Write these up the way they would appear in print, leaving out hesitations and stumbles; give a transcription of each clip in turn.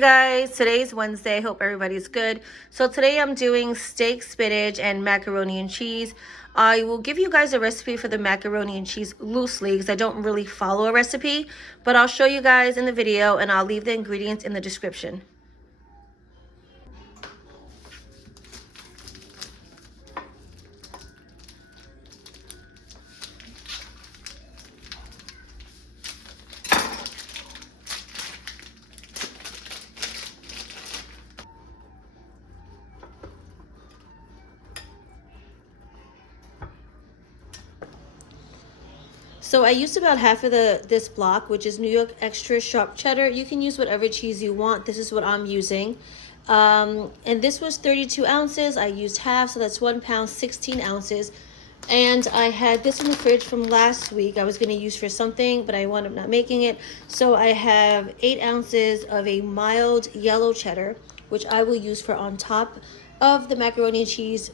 guys, today's Wednesday. Hope everybody's good. So today I'm doing steak, spinach, and macaroni and cheese. I will give you guys a recipe for the macaroni and cheese loosely because I don't really follow a recipe, but I'll show you guys in the video and I'll leave the ingredients in the description. So I used about half of this block, which is New York extra sharp cheddar. You can use whatever cheese you want. This is what I'm using. And this was 32 ounces. I used half, so that's 1 pound, 16 ounces. And I had this in the fridge from last week. I was going to use for something, but I wound up not making it. So I have 8 ounces of a mild yellow cheddar, which I will use for on top of the macaroni and cheese,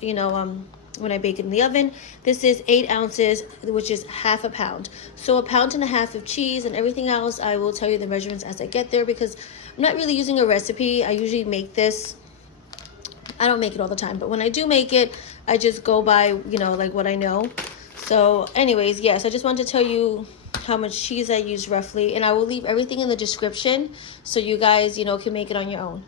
when I bake it in the oven. This is 8 ounces, which is half a pound. So 1.5 pounds of cheese, and everything else I will tell you the measurements as I get there because I'm not really using a recipe. I usually make this. I don't make it all the time, but when I do make it, I just go by, like what I know. So anyways, yes, I just wanted to tell you how much cheese I use roughly, and I will leave everything in the description so you guys, can make it on your own.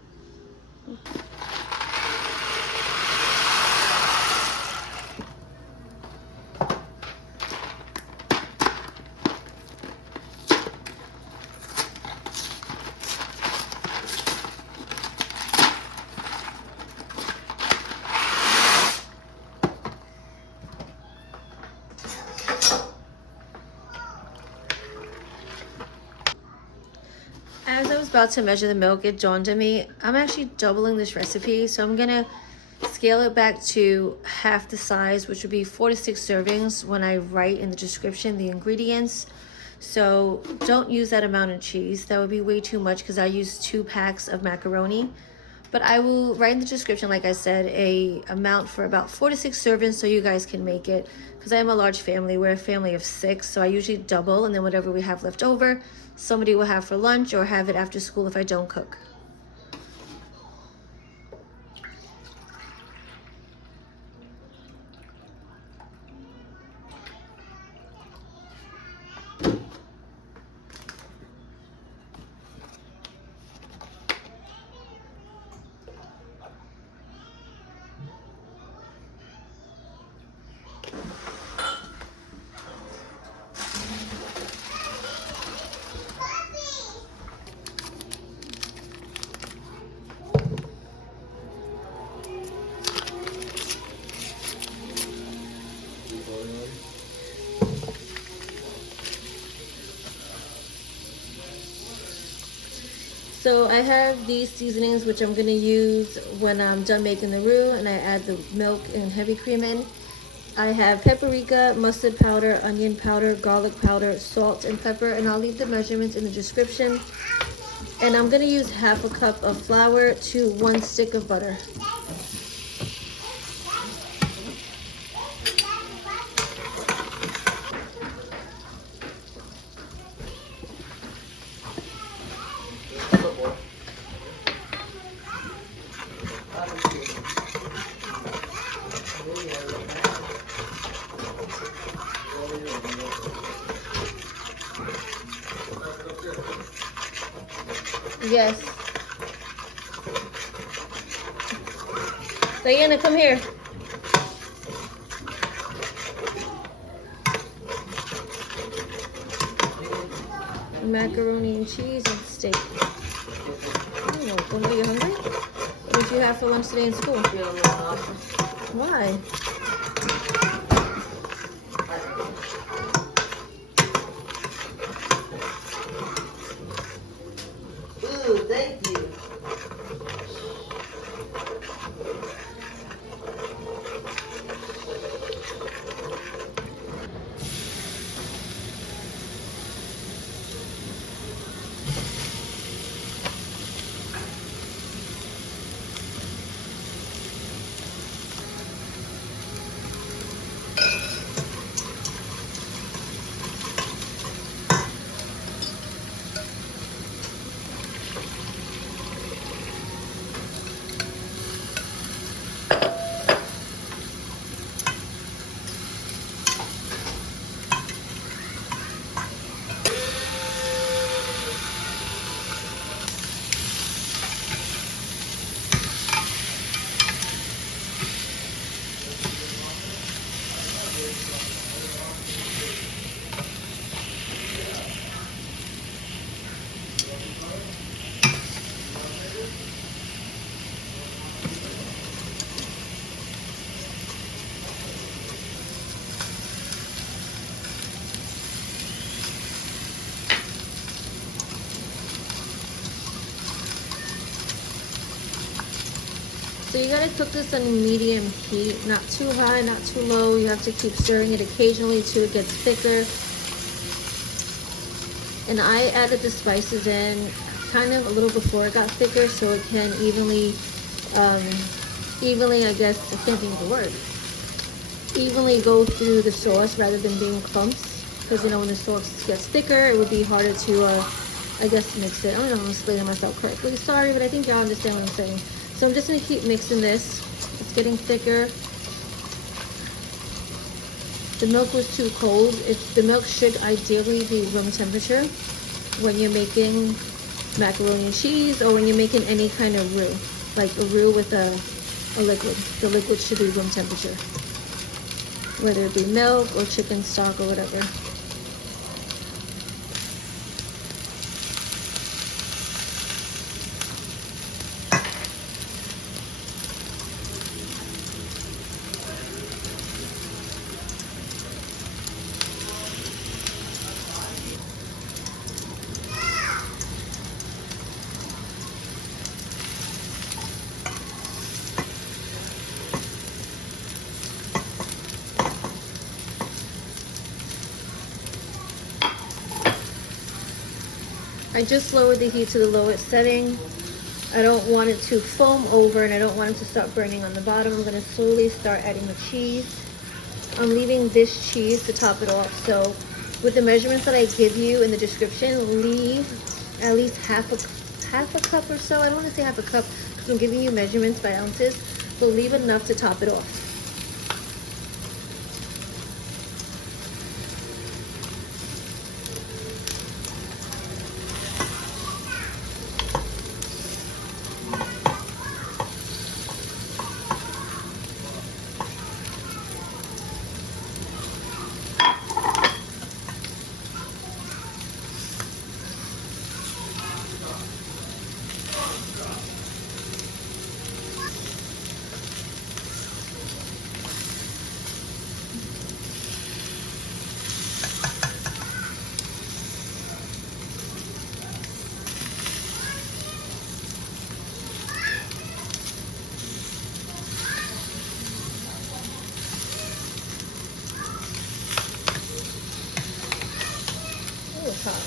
As I was about to measure the milk, it dawned on me, I'm actually doubling this recipe. So I'm going to scale it back to half the size, which would be 4 to 6 servings when I write in the description the ingredients. So don't use that amount of cheese. That would be way too much because I use 2 packs of macaroni. But I will write in the description, like I said, a amount for about 4 to 6 servings so you guys can make it. Because I am a large family. We're a family of 6, so I usually double, and then whatever we have left over, somebody will have for lunch or have it after school if I don't cook. So I have these seasonings which I'm going to use when I'm done making the roux, and I add the milk and heavy cream in. I have paprika, mustard powder, onion powder, garlic powder, salt, and pepper, and I'll leave the measurements in the description. And I'm going to use half a cup of flour to 1 stick of butter. Yes. Diana, come here. Macaroni and cheese and steak. Oh, are you hungry? What did you have for lunch today in school? Why? Ooh, thank you. So you gotta cook this on medium heat, not too high, not too low. You have to keep stirring it occasionally till it gets thicker. And I added the spices in kind of a little before it got thicker so it can evenly, I guess, I can't think of the word, evenly go through the sauce rather than being clumps. Because, you know, when the sauce gets thicker, it would be harder to, I guess, mix it. I don't know if I'm explaining myself correctly. Sorry, but I think y'all understand what I'm saying. So I'm just going to keep mixing this. It's getting thicker. The milk was too cold. The milk should ideally be room temperature when you're making macaroni and cheese or when you're making any kind of roux, like a roux with a liquid. The liquid should be room temperature, whether it be milk or chicken stock or whatever. I just lowered the heat to the lowest setting. I don't want it to foam over and I don't want it to start burning on the bottom. I'm going to slowly start adding the cheese. I'm leaving this cheese to top it off. So with the measurements that I give you in the description, leave at least half a cup or so. I don't want to say half a cup because I'm giving you measurements by ounces, but leave enough to top it off.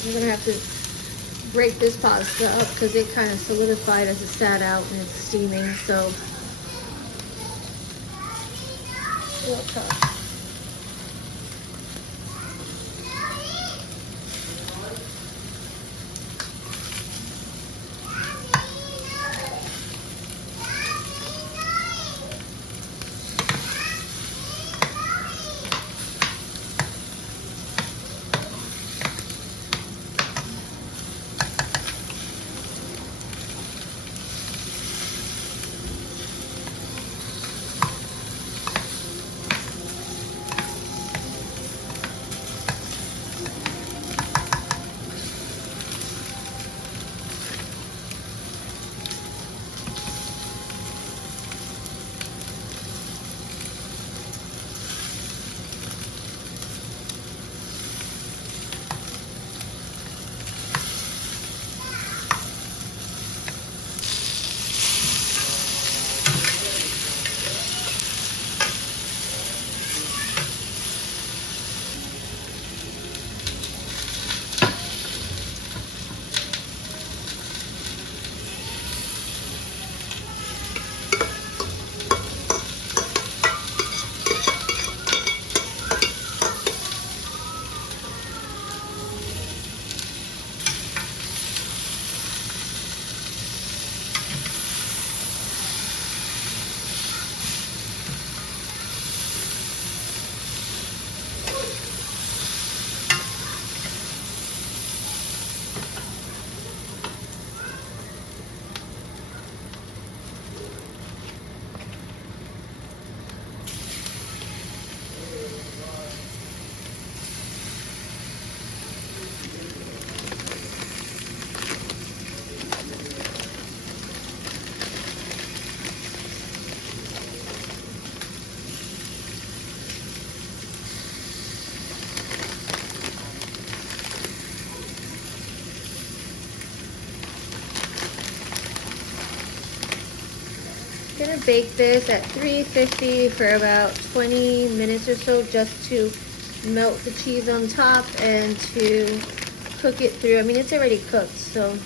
I'm gonna have to break this pasta up because it kind of solidified as it sat out and it's steaming, so real tough. gonna bake this at 350 for about 20 minutes or so, just to melt the cheese on top and to cook it through. I mean, it's already cooked, so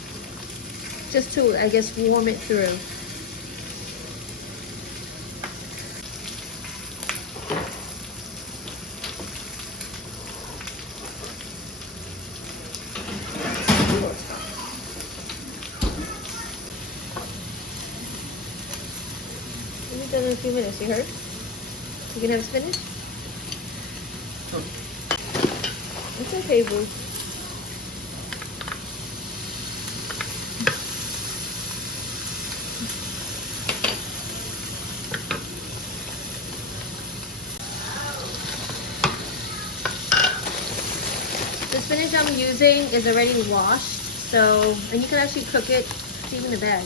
just to, I guess, warm it through. We'll be done in a few minutes, you heard? You can have spinach? It's okay, boo. The spinach I'm using is already washed, so, and you can actually cook it, it's even a bag,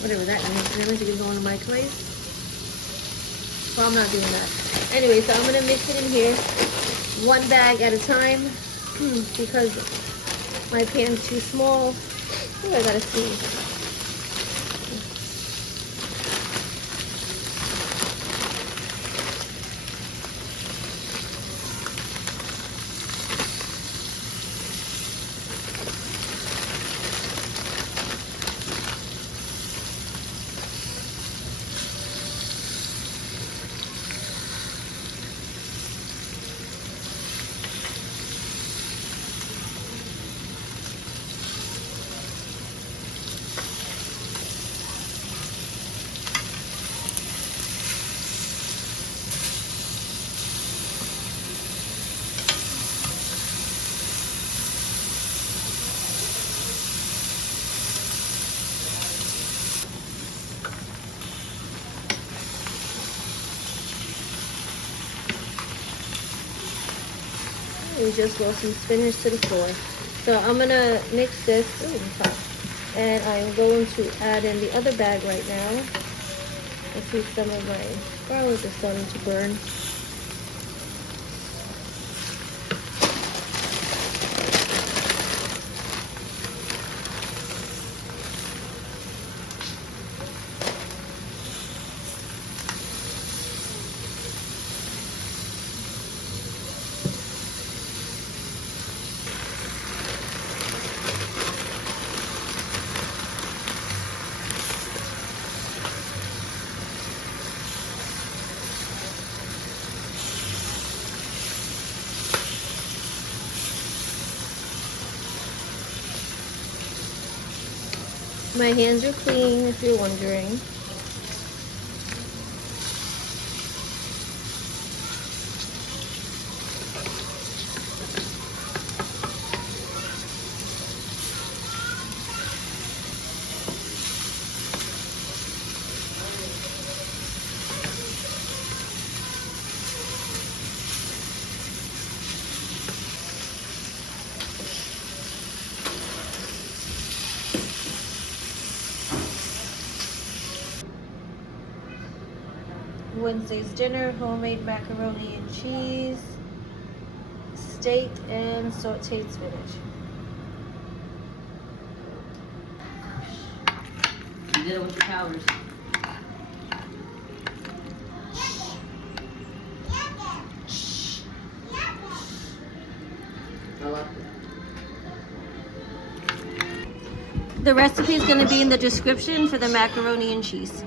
whatever that means. And then you can go in the microwave. Well, I'm not doing that. Anyway, so I'm gonna mix it in here, one bag at a time, because my pan's too small. Oh, I gotta sneeze. We just roll some spinach to the floor. So I'm gonna mix this, and I'm going to add in the other bag right now. I see some of my garlic is starting to burn. My hands are clean, if you're wondering. Wednesday's dinner, homemade macaroni and cheese, steak, and sauteed spinach. You did it with the powders. I like it. The recipe is going to be in the description for the macaroni and cheese.